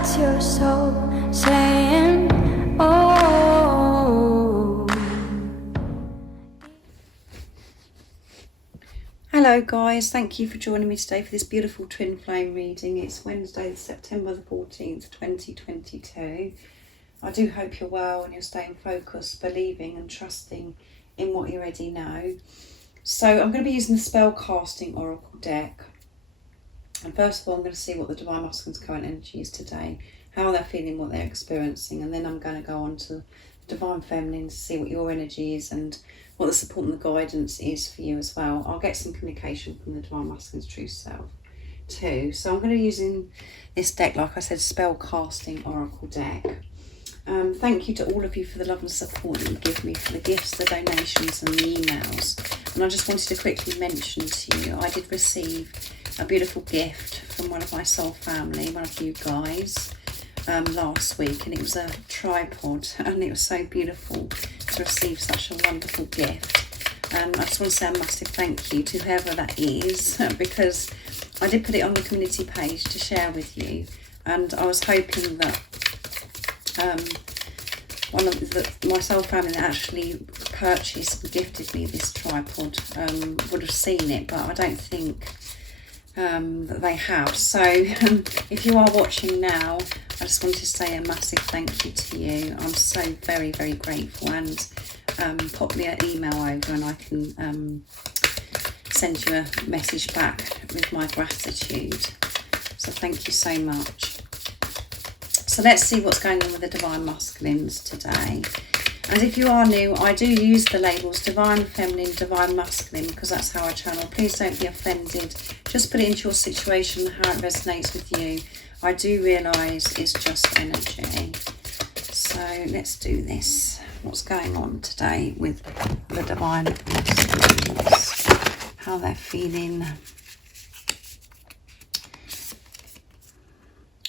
That's your soul saying, oh. Hello guys, thank you for joining me today for this beautiful twin flame reading. It's Wednesday, September the 14th, 2022. I do hope you're well and you're staying focused, believing and trusting in what you already know. So I'm going to be using the spell casting oracle deck. And first of all, I'm going to see what the Divine Masculine's current energy is today, how they're feeling, what they're experiencing, and then I'm going to go on to the Divine Feminine to see what your energy is and what the support and the guidance is for you as well. I'll get some communication from the Divine Masculine's true self too. So I'm going to be using this deck, like I said, spell casting oracle deck. Thank you to all of you for the love and support that you give me, for the gifts, the donations and the emails. And I just wanted to quickly mention to you, I did receive a beautiful gift from one of my soul family, one of you guys, last week, and it was a tripod, and it was so beautiful to receive such a wonderful gift. I just want to say a massive thank you to whoever that is, because I did put it on the community page to share with you, and I was hoping that one of my soul family that actually purchased and gifted me this tripod would have seen it, but I don't think that they have. So if you are watching now, I just want to say a massive thank you to you. I'm so very, very grateful, and pop me an email over and I can send you a message back with my gratitude. So thank you so much. So let's see what's going on with the Divine Masculines today. And if you are new, I do use the labels Divine Feminine, Divine Masculine, because that's how I channel. Please don't be offended. Just put it into your situation, how it resonates with you. I do realise it's just energy. So let's do this. What's going on today with the Divine Masculines? How they're feeling.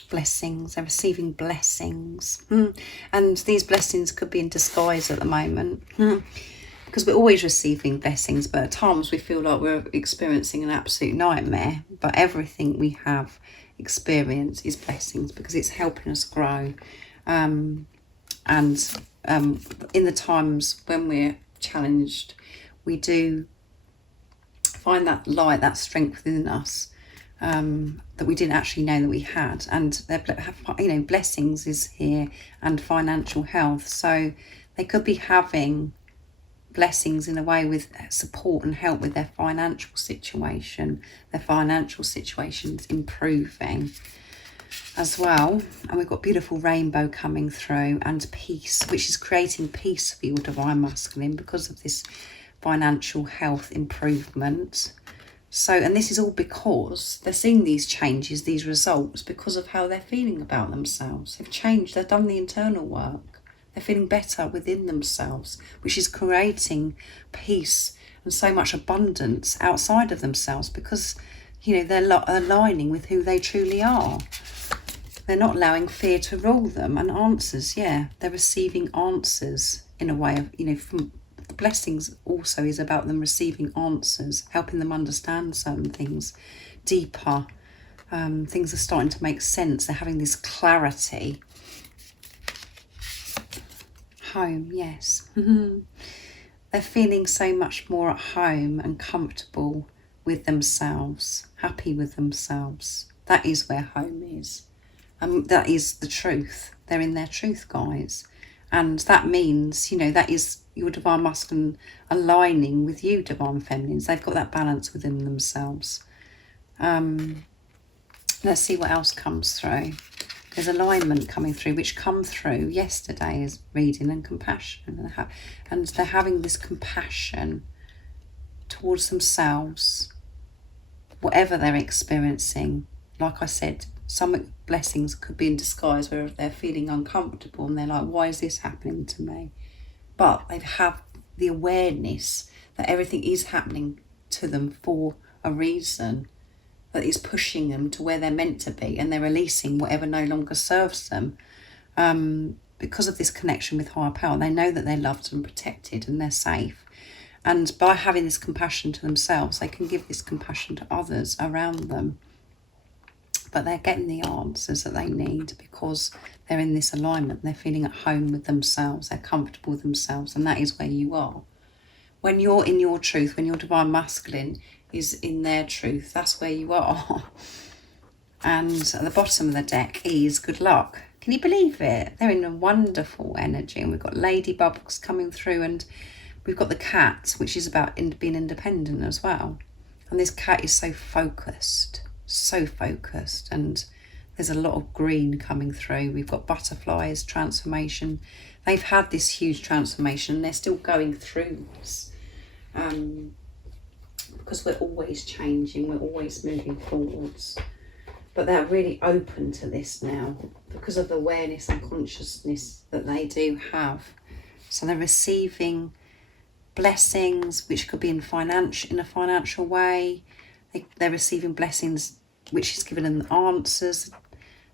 Blessings, they're receiving blessings, and these blessings could be in disguise at the moment, because we're always receiving blessings, but at times we feel like we're experiencing an absolute nightmare. But everything we have experienced is blessings, because it's helping us grow, and in the times when we're challenged, we do find that light, that strength within us, that we didn't actually know that we had. And blessings is here, and financial health. So they could be having blessings in a way with support and help with their financial situation. Their financial situation's improving as well. And we've got beautiful rainbow coming through, and peace, which is creating peace for your Divine Masculine because of this financial health improvement. So, and this is all because they're seeing these changes, these results, because of how they're feeling about themselves. They've changed, they've done the internal work. They're feeling better within themselves, which is creating peace and so much abundance outside of themselves, because, you know, they're aligning with who they truly are. They're not allowing fear to rule them. And answers, yeah, they're receiving answers in a way of, you know, from blessings also is about them receiving answers, helping them understand certain things deeper. Things are starting to make sense. They're having this clarity. Home, yes. They're feeling so much more at home and comfortable with themselves, happy with themselves. That is where home is. That is the truth. They're in their truth, guys. And that means, you know, that is your Divine Masculine aligning with you, Divine Feminines. They've got that balance within themselves. Let's see what else comes through. There's alignment coming through, which come through yesterday's reading, and compassion. And they're having this compassion towards themselves, whatever they're experiencing. Like I said, some blessings could be in disguise where they're feeling uncomfortable and they're like, why is this happening to me? But they have the awareness that everything is happening to them for a reason, that is pushing them to where they're meant to be, and they're releasing whatever no longer serves them. Because of this connection with higher power, they know that they're loved and protected and they're safe. And by having this compassion to themselves, they can give this compassion to others around them. but they're getting the answers that they need because they're in this alignment. They're feeling at home with themselves. They're comfortable with themselves, and that is where you are. When you're in your truth, when your divine masculine is in their truth, that's where you are. And at the bottom of the deck is good luck. Can you believe it? They're in a wonderful energy, and we've got ladybugs coming through, and we've got the cat, which is about being independent as well. And this cat is so focused, and there's a lot of green coming through. We've got butterflies, transformation. They've had this huge transformation, and they're still going through this. Because we're always changing, we're always moving forwards. But they're really open to this now because of the awareness and consciousness that they do have. So they're receiving blessings, which could be in a financial way. They're receiving blessings, which is giving them answers.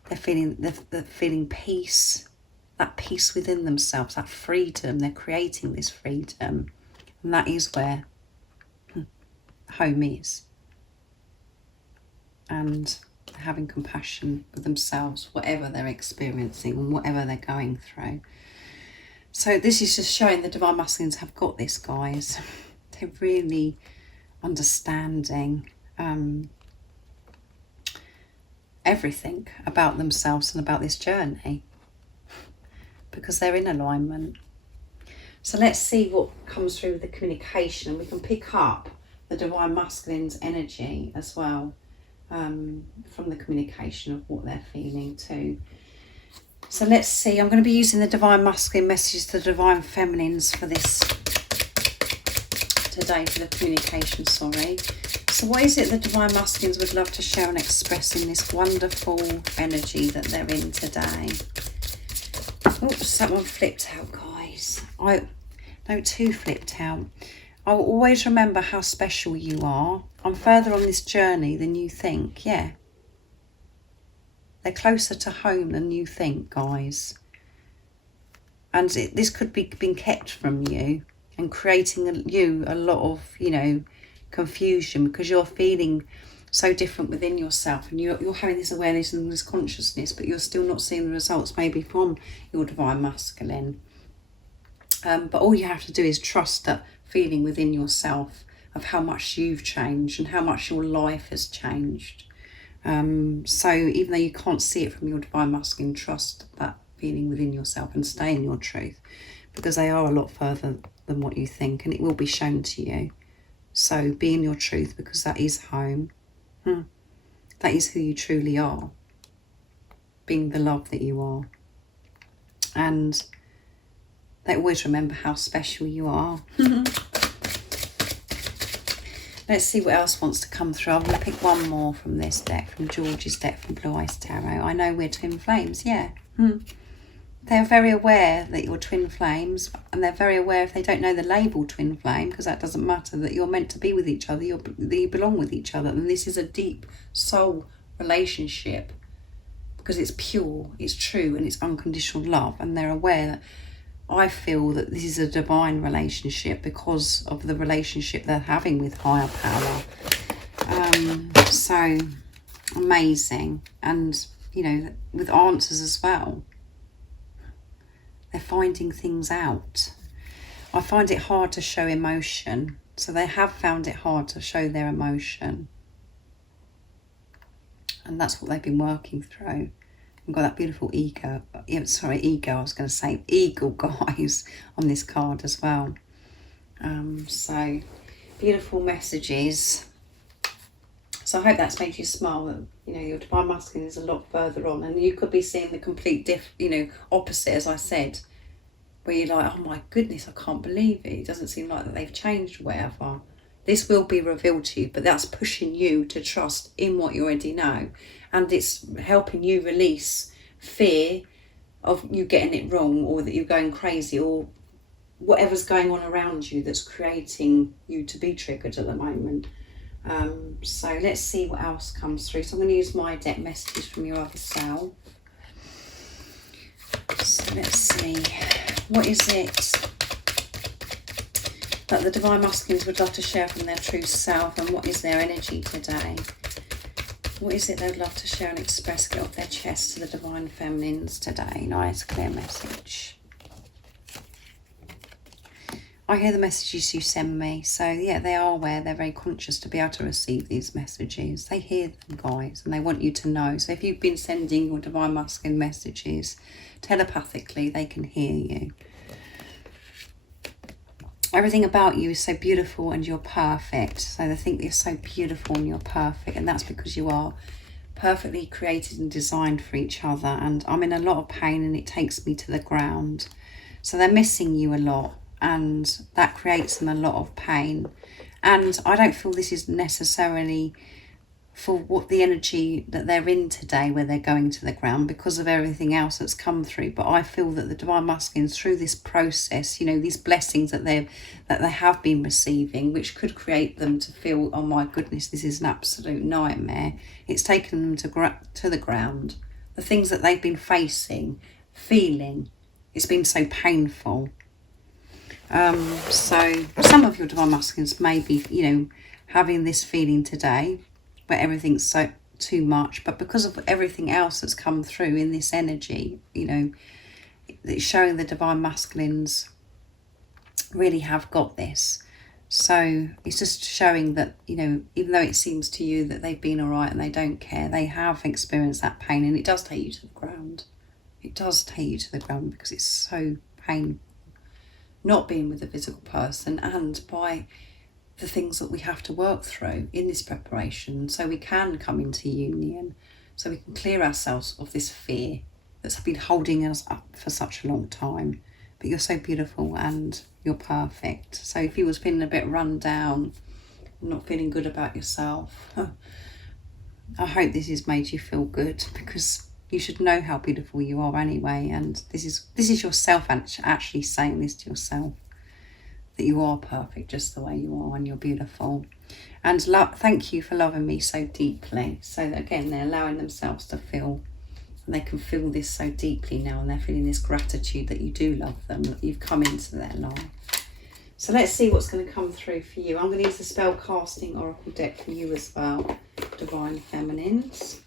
They're feeling peace, that peace within themselves, that freedom. They're creating this freedom, and that is where home is. And having compassion with themselves, whatever they're experiencing and whatever they're going through. So this is just showing the divine masculines have got this, guys. They're really understanding everything about themselves and about this journey because they're in alignment. So let's see what comes through with the communication, and we can pick up the divine masculine's energy as well from the communication of what they're feeling too. So let's see, I'm going to be using the divine masculine messages to the divine feminines for this today, for the communication, sorry. So what is it the divine masculines would love to share and express in this wonderful energy that they're in today? Oops, that one flipped out, guys. No, two flipped out. I will always remember how special you are. I'm further on this journey than you think. Yeah. They're closer to home than you think, guys. And this could be being kept from you and creating you a lot of, confusion because you're feeling so different within yourself, and you're having this awareness and this consciousness, but you're still not seeing the results maybe from your divine masculine. But all you have to do is trust that feeling within yourself of how much you've changed and how much your life has changed. So even though you can't see it from your divine masculine, trust that feeling within yourself and stay in your truth, because they are a lot further than what you think, and it will be shown to you. So be in your truth, because that is home. That is who you truly are, being the love that you are. And they always remember how special you are. Let's see what else wants to come through. I'm going to pick one more from this deck, from George's deck, from Blue Eyes Tarot. I know we're twin flames, yeah. They're very aware that you're twin flames, and they're very aware, if they don't know the label twin flame, because that doesn't matter, that you're meant to be with each other, that you belong with each other. And this is a deep soul relationship because it's pure, it's true, and it's unconditional love. And they're aware that I feel that this is a divine relationship because of the relationship they're having with higher power. So amazing. And, with answers as well. They're finding things out. I find it hard to show emotion. So they have found it hard to show their emotion. And that's what they've been working through. We've got that beautiful eagle, guys, on this card as well. So beautiful messages. So I hope that's made you smile, that, your divine masculine is a lot further on, and you could be seeing the complete opposite, as I said, where you're like, oh my goodness, I can't believe it. It doesn't seem like that they've changed or whatever. This will be revealed to you, but that's pushing you to trust in what you already know. And it's helping you release fear of you getting it wrong, or that you're going crazy, or whatever's going on around you that's creating you to be triggered at the moment. So let's see what else comes through. So I'm going to use my deck messages from your other self. So let's see. What is it that the divine masculines would love to share from their true self, and what is their energy today? What is it they'd love to share and express, get off their chest to the Divine Feminines today? Nice, clear message. I hear the messages you send me. So, yeah, they are aware. They're very conscious to be able to receive these messages. They hear them, guys, and they want you to know. So if you've been sending your Divine Masculine messages telepathically, they can hear you. Everything about you is so beautiful and you're perfect. So they think you're so beautiful and you're perfect. And that's because you are perfectly created and designed for each other. And I'm in a lot of pain and it takes me to the ground. So they're missing you a lot. And that creates them a lot of pain. And I don't feel this is necessarily for what the energy that they're in today, where they're going to the ground, because of everything else that's come through. But I feel that the Divine Masculines, through this process, you know, these blessings that they have been receiving, which could create them to feel, oh my goodness, this is an absolute nightmare. It's taken them to the ground. The things that they've been facing, feeling, it's been so painful. So some of your Divine Masculines may be, you know, having this feeling today where everything's so too much, but because of everything else that's come through in this energy, you know, it's showing the Divine Masculines really have got this. So it's just showing that, you know, even though it seems to you that they've been all right and they don't care, they have experienced that pain, and it does take you to the ground. It does take you to the ground because it's so painful not being with a physical person, and by the things that we have to work through in this preparation, so we can come into union, so we can clear ourselves of this fear that's been holding us up for such a long time. But you're so beautiful and you're perfect. So if you was feeling a bit run down, not feeling good about yourself, I hope this has made you feel good, because you should know how beautiful you are anyway. And this is yourself actually saying this to yourself, that you are perfect just the way you are and you're beautiful. And thank you for loving me so deeply. So again, they're allowing themselves to feel, and they can feel this so deeply now, and they're feeling this gratitude that you do love them, that you've come into their life. So let's see what's going to come through for you. I'm going to use the spell casting oracle deck for you as well, Divine Feminines.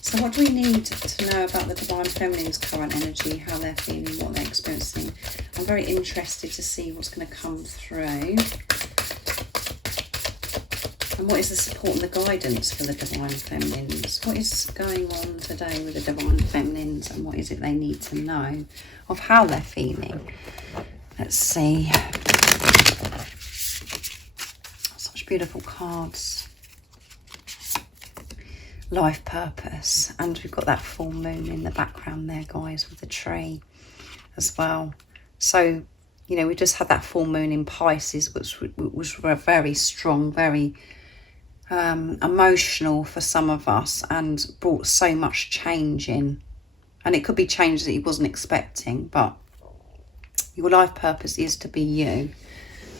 So what do we need to know about the Divine Feminine's current energy, how they're feeling, what they're experiencing? I'm very interested to see what's going to come through. And what is the support and the guidance for the Divine Feminines? What is going on today with the Divine Feminines, and what is it they need to know of how they're feeling? Let's see. Such beautiful cards. Life purpose, and we've got that full moon in the background there, guys, with the tree as well. So, you know, we just had that full moon in Pisces, which was very strong, very emotional for some of us, and brought so much change in. And it could be change that you wasn't expecting, but your life purpose is to be you,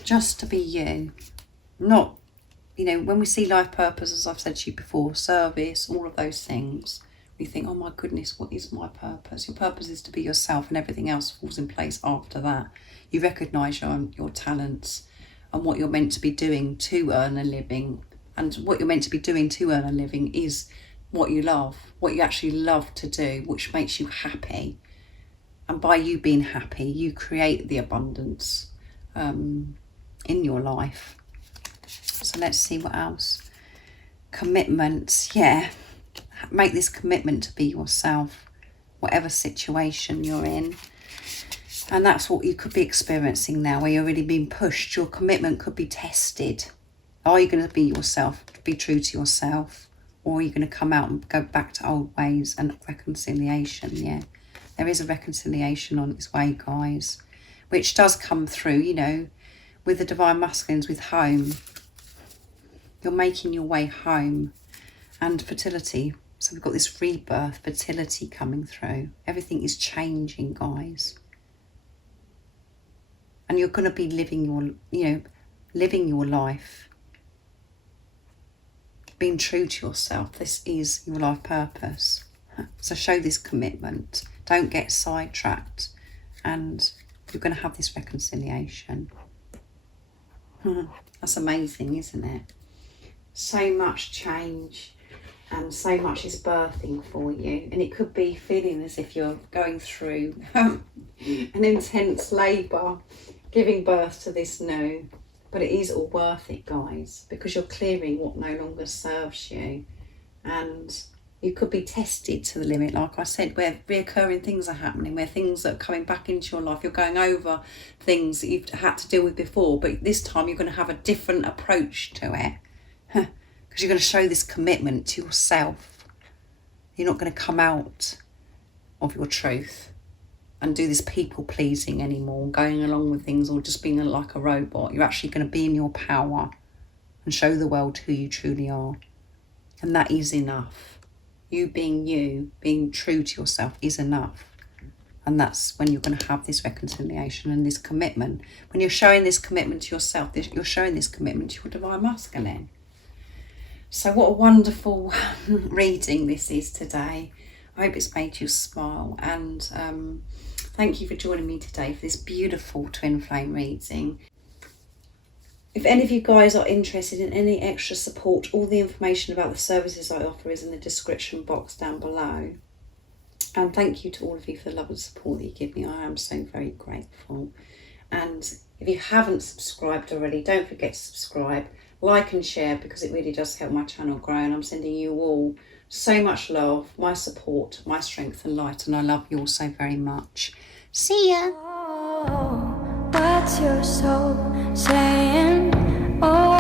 just to be you. Not, you know, when we see life purpose, as I've said to you before, service, all of those things, we think, oh my goodness, what is my purpose? Your purpose is to be yourself, and everything else falls in place after that. You recognise your talents and what you're meant to be doing to earn a living. And what you're meant to be doing to earn a living is what you love, what you actually love to do, which makes you happy. And by you being happy, you create the abundance in your life. So let's see what else. Commitment, yeah. Make this commitment to be yourself, whatever situation you're in. And that's what you could be experiencing now, where you're really being pushed. Your commitment could be tested. Are you going to be yourself, be true to yourself? Or are you going to come out and go back to old ways? And reconciliation, yeah. There is a reconciliation on its way, guys, which does come through, you know, with the Divine Masculines, with home. You're making your way home. And fertility. So we've got this rebirth, fertility coming through. Everything is changing, guys. And you're going to be living your life. Being true to yourself. This is your life purpose. So show this commitment. Don't get sidetracked. And you're going to have this reconciliation. That's amazing, isn't it? so much change and so much is birthing for you. And it could be feeling as if you're going through an intense labour, giving birth to this new. But it is all worth it, guys, because you're clearing what no longer serves you. And you could be tested to the limit, like I said, where reoccurring things are happening, where things are coming back into your life. You're going over things that you've had to deal with before, but this time you're going to have a different approach to it. Because you're going to show this commitment to yourself. You're not going to come out of your truth and do this people pleasing anymore, going along with things or just being like a robot. You're actually going to be in your power and show the world who you truly are. And that is enough. You, being true to yourself is enough. And that's when you're going to have this reconciliation and this commitment. When you're showing this commitment to yourself, you're showing this commitment to your divine masculine. So what a wonderful reading this is today. I hope it's made you smile, and thank you for joining me today for this beautiful twin flame reading. If any of you guys are interested in any extra support, all the information about the services I offer is in the description box down below. And thank you to all of you for the love and support that you give me. I am so very grateful. And if you haven't subscribed already, don't forget to subscribe, like and share, because it really does help my channel grow. And I'm sending you all so much love, my support, my strength and light. And I love you all so very much. See ya. Oh, what's your soul saying? Oh.